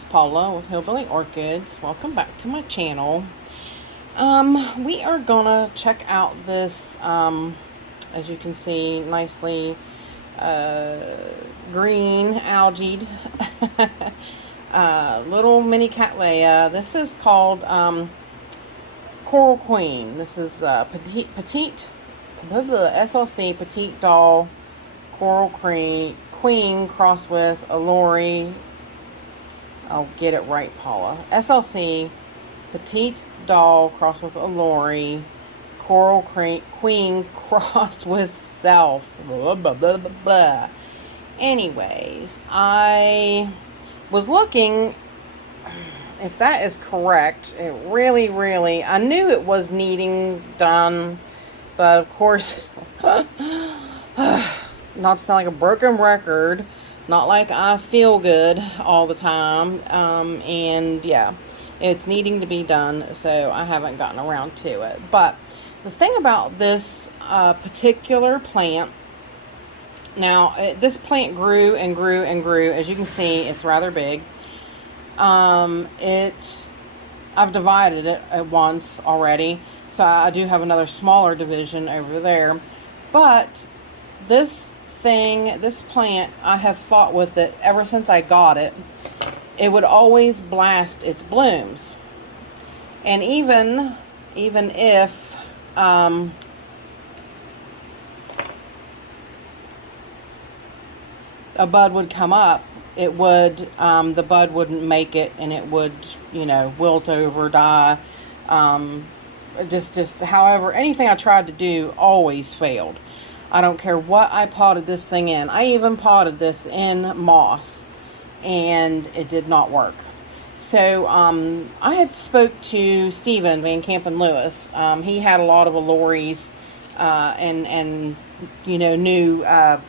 is Paula with Hillbilly Orchids. Welcome back to my channel. We are gonna check out this, as you can see, nicely green algae little mini Cattleya. This is called Coral Queen. This is petite SLC Petite Doll Coral Queen crossed with Allori. I'll get it right, Paula. SLC Petite Doll crossed with Allori. Coral Queen crossed with Self. Blah, blah, blah, blah, blah. Anyways, I was looking if that is correct. It really, I knew it was needing done, but of course, not to sound like a broken record, not like I feel good all the time, and yeah, it's needing to be done, so I haven't gotten around to it. But the thing about this particular plant, now this plant grew and grew and grew. As you can see, it's rather big. I've divided it at once already, so I do have another smaller division over there. But this plant, I have fought with it ever since I got it. It would always blast its blooms, and even if a bud would come up, it would the bud wouldn't make it, and it would, you know, wilt over, die. Just however, anything I tried to do always failed. I don't care what I potted this thing in. I even potted this in moss, and it did not work. So I had spoke to Stephen Van Campen Lewis. He had a lot of Alloris, and you know, knew a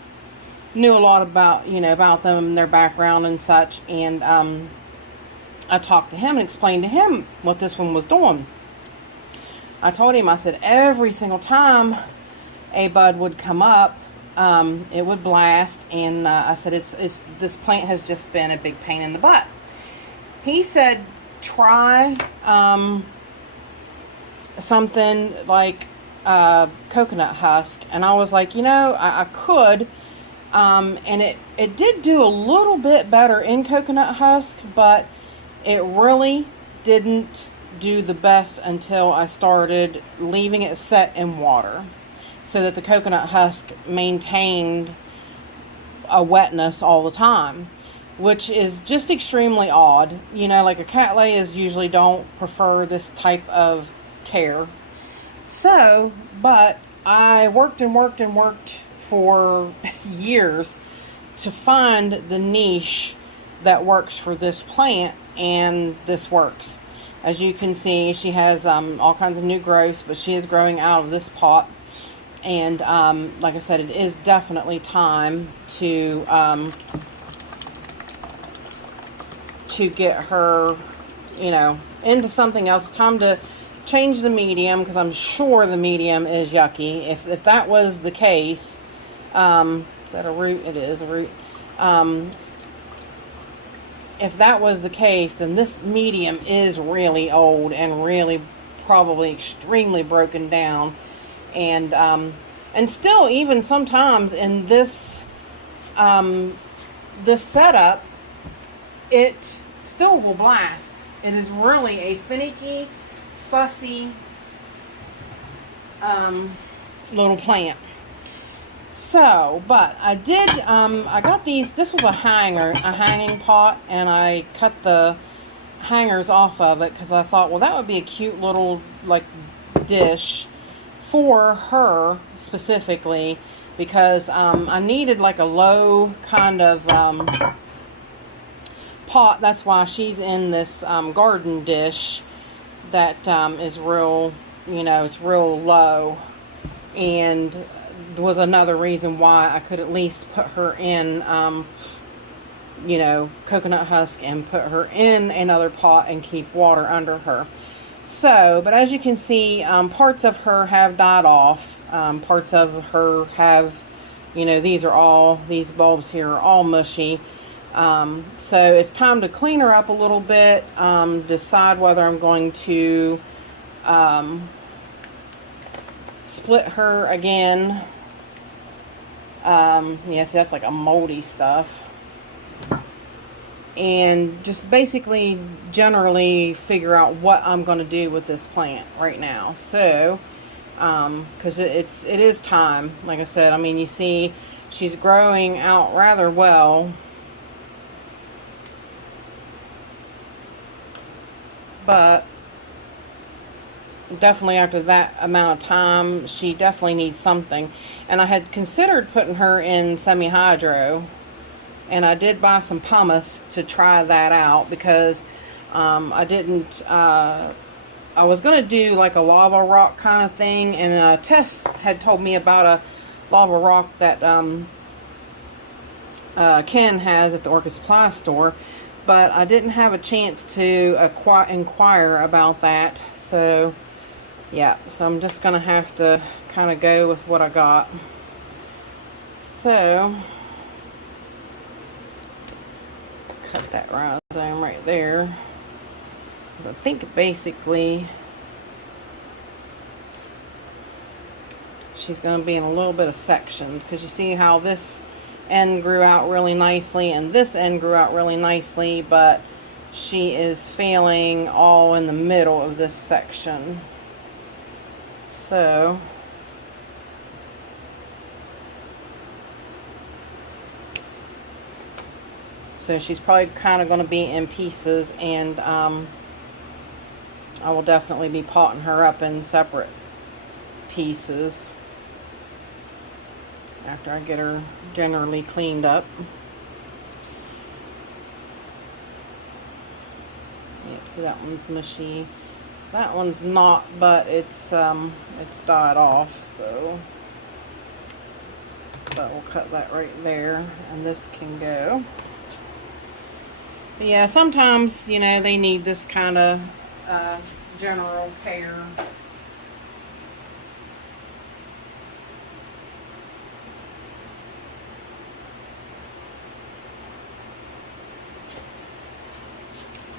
lot about, you know, about them and their background and such. And I talked to him and explained to him what this one was doing. I told him, I said, every single time a bud would come up, it would blast, and I said, this plant has just been a big pain in the butt. He said, try something like coconut husk, and I was like, you know, I could, and it did do a little bit better in coconut husk, but it really didn't do the best until I started leaving it set in water, so that the coconut husk maintained a wetness all the time, which is just extremely odd. You know, like a Cattleyas usually don't prefer this type of care. So, but I worked for years to find the niche that works for this plant, and this works. As you can see, she has all kinds of new growths, but she is growing out of this pot. And like I said, it is definitely time to get her, you know, into something else. It's time to change the medium, because I'm sure the medium is yucky. If that was the case, is that a root? It is a root. If that was the case, then this medium is really old and really probably extremely broken down. And still, even sometimes in this this setup, it still will blast. It is really a finicky, fussy little plant. So, but I did, I got these. This was a hanging pot, and I cut the hangers off of it because I thought, well, that would be a cute little, like, dish for her specifically, because I needed like a low kind of pot. That's why she's in this garden dish that is real, you know, it's real low. And there was another reason why I could at least put her in, you know, coconut husk, and put her in another pot and keep water under her. So, but as you can see, parts of her have died off. Parts of her have, you know, these bulbs here are all mushy. So it's time to clean her up a little bit, decide whether I'm going to split her again. Yes, that's like a moldy stuff. And just basically generally figure out what I'm going to do with this plant right now. So, because it is time. Like I said, I mean, you see she's growing out rather well. But definitely after that amount of time, she definitely needs something. And I had considered putting her in semi-hydro. And I did buy some pumice to try that out because I didn't, I was going to do like a lava rock kind of thing. And Tess had told me about a lava rock that Ken has at the Orchid Supply store. But I didn't have a chance to inquire about that. So, yeah. So I'm just going to have to kind of go with what I got. So cut that rhizome right there, because I think basically she's going to be in a little bit of sections, because you see how this end grew out really nicely and this end grew out really nicely, but she is failing all in the middle of this section. So she's probably kind of going to be in pieces, and I will definitely be potting her up in separate pieces after I get her generally cleaned up. Yep, so that one's mushy. That one's not, but it's died off, so we'll cut that right there, and this can go. But yeah, sometimes, you know, they need this kind of general care.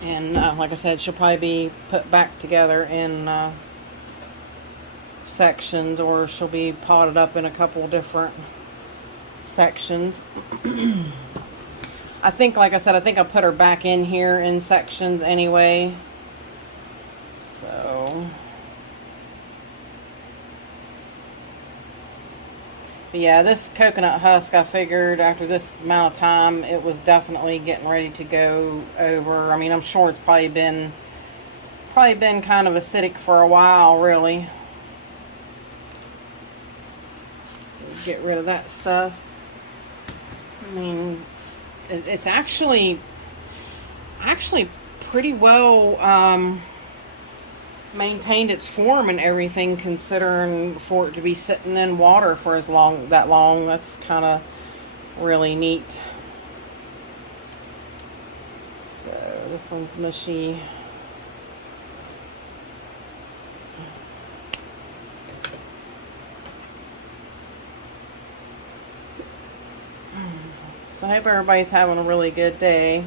And like I said, she'll probably be put back together in sections, or she'll be potted up in a couple different sections. I think, like I said, I think I'll put her back in here in sections anyway. So, but yeah, this coconut husk, I figured after this amount of time, it was definitely getting ready to go over. I mean, I'm sure it's probably been kind of acidic for a while, really. Get rid of that stuff. I mean, it's actually pretty well maintained its form and everything, considering for it to be sitting in water for that long. That's kind of really neat. So this one's mushy. So I hope everybody's having a really good day.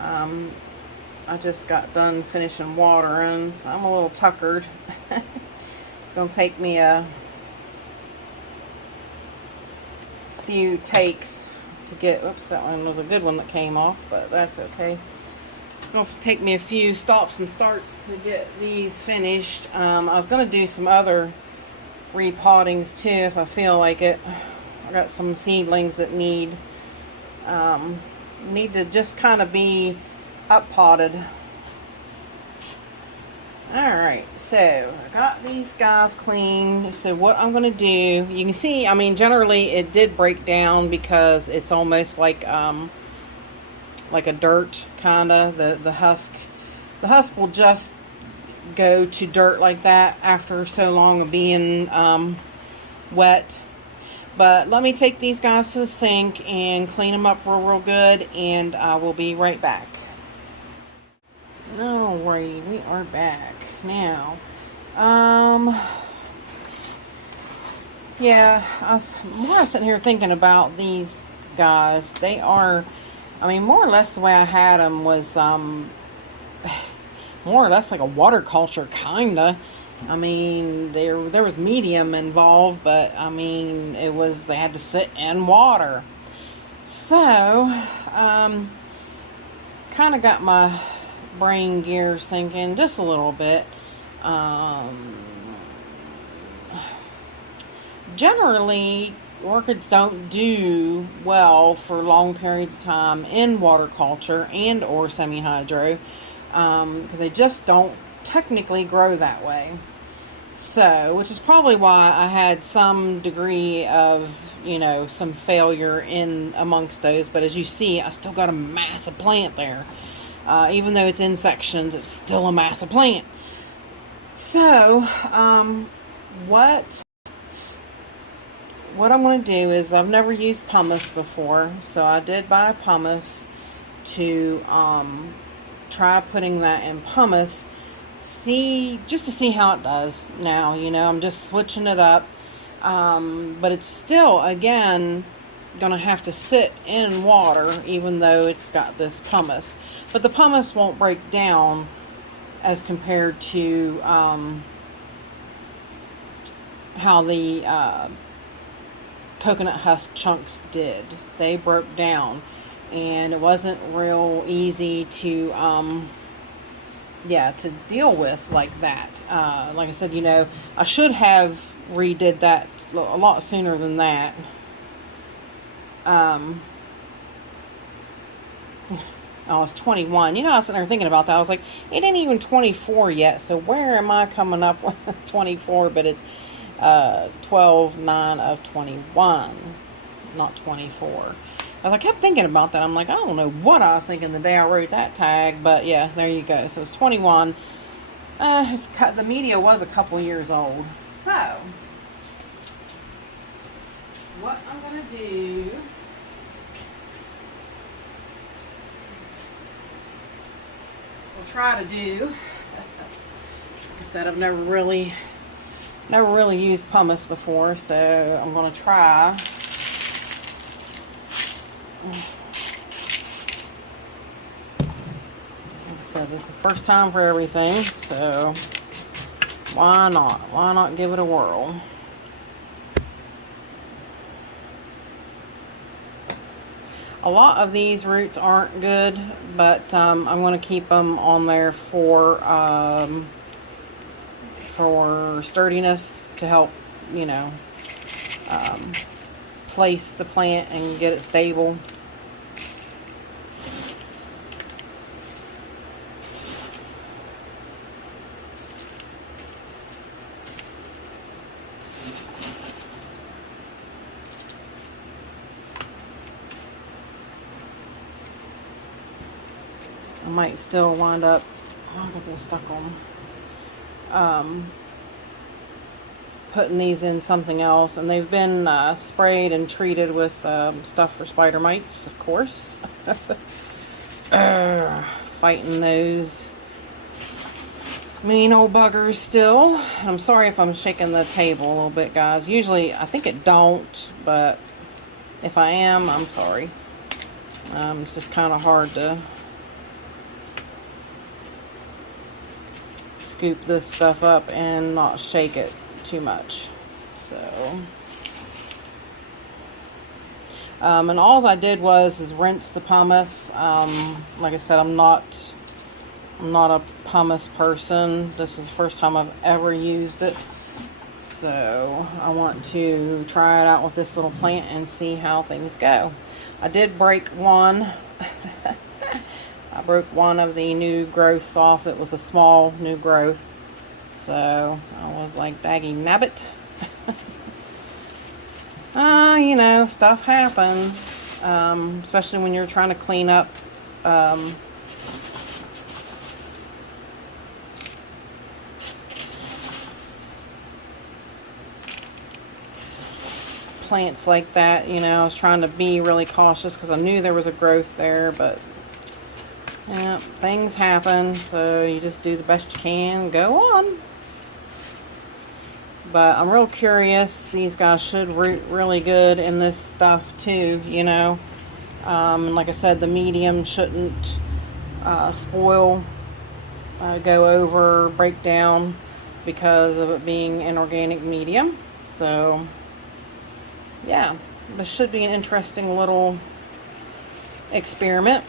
I just got done finishing watering, so I'm a little tuckered. It's going to take me a few takes to get, oops, that one was a good one that came off, but that's okay. It's going to take me a few stops and starts to get these finished. I was going to do some other repottings too if I feel like it. I got some seedlings that need to just kind of be up potted. Alright, so I got these guys clean. So what I'm going to do, you can see, I mean, generally it did break down because it's almost like a dirt kind of. The husk will just go to dirt like that after so long of being wet. But let me take these guys to the sink and clean them up real good, and I will be right back. Alright, we are back now. Yeah, I was sitting here thinking about these guys. They are I mean, more or less the way I had them was more or less like a water culture, kinda. I mean, there was medium involved, but I mean, it was they had to sit in water. So, um, kind of got my brain gears thinking just a little bit. Um, Generally, orchids don't do well for long periods of time in water culture and or semi-hydro because they just don't technically grow that way. So, which is probably why I had some degree of, some failure in amongst those. But as you see, I still got a massive plant there. Even though it's in sections, it's still a massive plant. So, what I'm going to do is I've never used pumice before, so I did buy pumice to try putting that in pumice. Just to see how it does. Now, I'm just switching it up, but it's still, again, gonna have to sit in water even though it's got this pumice, but the pumice won't break down as compared to how the coconut husk chunks did. They broke down, and it wasn't real easy to to deal with like that. Like I said, I should have redid that a lot sooner than that. I was 21. I was sitting there thinking about that. I was like, it ain't even 24 yet, so where am I coming up with 24? But it's 12/9 of 21, not 24. As I kept thinking about that, I'm like, I don't know what I was thinking the day I wrote that tag, but yeah, there you go. So it's 21. The media was a couple years old. So, what I'm going to do, we'll try to do, like I said, I've never really used pumice before, so I'm going to try. Like I said, this is the first time for everything, so why not? Why not give it a whirl? A lot of these roots aren't good, but I'm going to keep them on there for sturdiness to help, place the plant and get it stable. I might still wind up, I'll get this stuck on, putting these in something else, and they've been sprayed and treated with stuff for spider mites, of course. Fighting those mean old buggers still. I'm sorry if I'm shaking the table a little bit, guys. Usually I think it don't, but if I am, I'm sorry. It's just kind of hard to scoop this stuff up and not shake it too much. So and all I did is rinse the pumice. Like I said, I'm not a pumice person. This is the first time I've ever used it, so I want to try it out with this little plant and see how things go. I did break one. I broke one of the new growths off. It was a small new growth. So I was like, daggy nabbit. Stuff happens. Especially when you're trying to clean up plants like that. I was trying to be really cautious because I knew there was a growth there, but yeah, things happen, so you just do the best you can, go on. But I'm real curious. These guys should root really good in this stuff too, And like I said, the medium shouldn't spoil, go over, break down because of it being an organic medium. So yeah, this should be an interesting little experiment.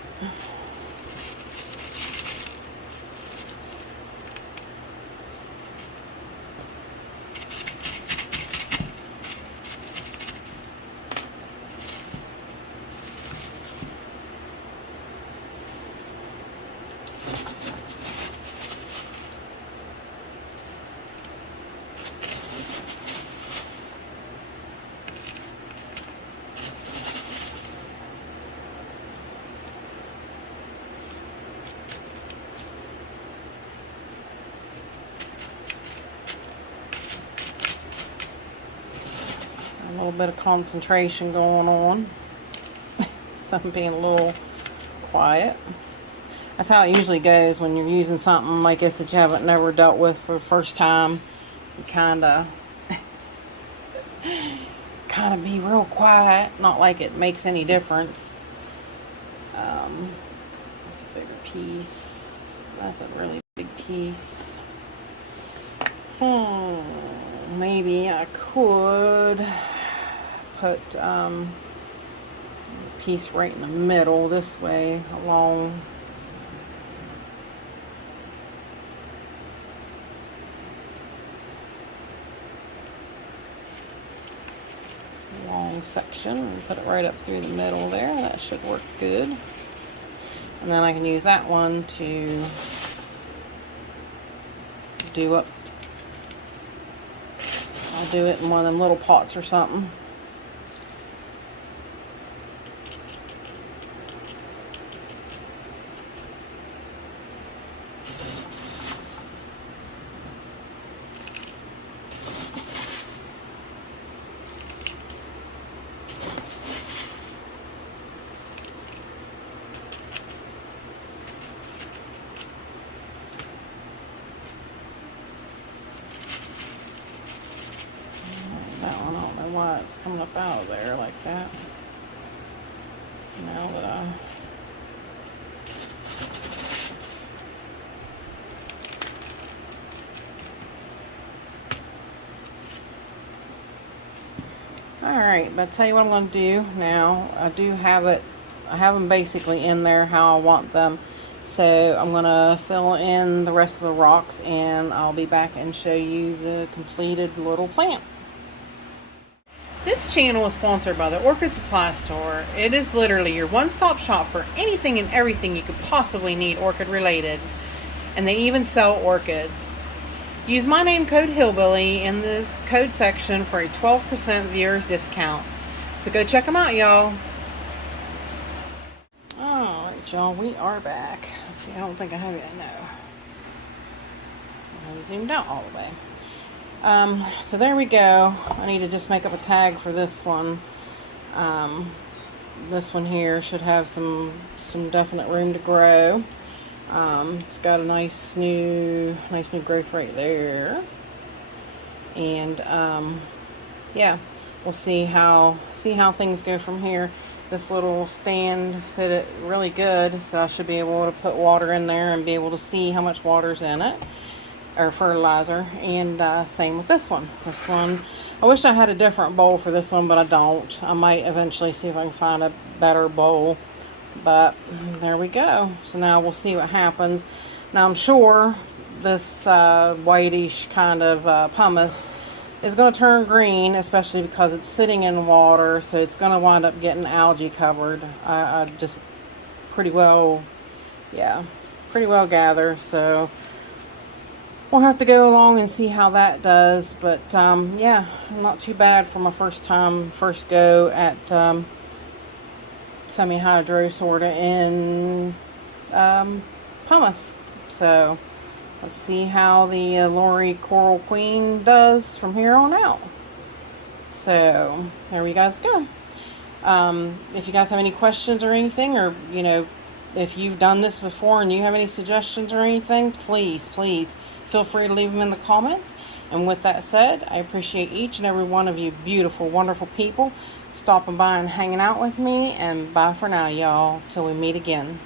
A little bit of concentration going on. So I'm being a little quiet. That's how it usually goes when you're using something like this that you haven't never dealt with for the first time. You kind of be real quiet. Not like it makes any difference. That's a bigger piece. That's a really big piece. Maybe I could put a piece right in the middle this way along. Long section and put it right up through the middle there. That should work good. And then I can use that one to do up. I'll do it in one of them little pots or something. Why it's coming up out of there like that. Now that Alright, but I'll tell you what I'm going to do now. I have them basically in there how I want them. So I'm going to fill in the rest of the rocks and I'll be back and show you the completed little plant. This channel is sponsored by the Orchid Supply Store. It is literally your one-stop shop for anything and everything you could possibly need orchid related. And they even sell orchids. Use my name code Hillbilly in the code section for a 12% viewers discount. So go check them out, y'all. Alright, y'all, we are back. Let's see, I don't think I have it. No. I zoomed out all the way. So there we go. I need to just make up a tag for this one. This one here should have some definite room to grow. It's got a nice new growth right there. And yeah, we'll see how things go from here. This little stand fit it really good, so I should be able to put water in there and be able to see how much water's in it, or fertilizer. And same with this one. This one, I wish I had a different bowl for this one, but I don't. I might eventually see if I can find a better bowl. But there we go. So now we'll see what happens. Now I'm sure this whitish kind of pumice is going to turn green, especially because it's sitting in water, so it's going to wind up getting algae covered. I just pretty well gather. So we'll have to go along and see how that does. But yeah, not too bad for my first go at semi-hydro sorta in pumice. So let's see how the Cattleya Coral Queen does from here on out. So there we guys go. If you guys have any questions or anything, or you know, if you've done this before and you have any suggestions or anything, please feel free to leave them in the comments. And with that said, I appreciate each and every one of you beautiful, wonderful people stopping by and hanging out with me. And bye for now, y'all, till we meet again.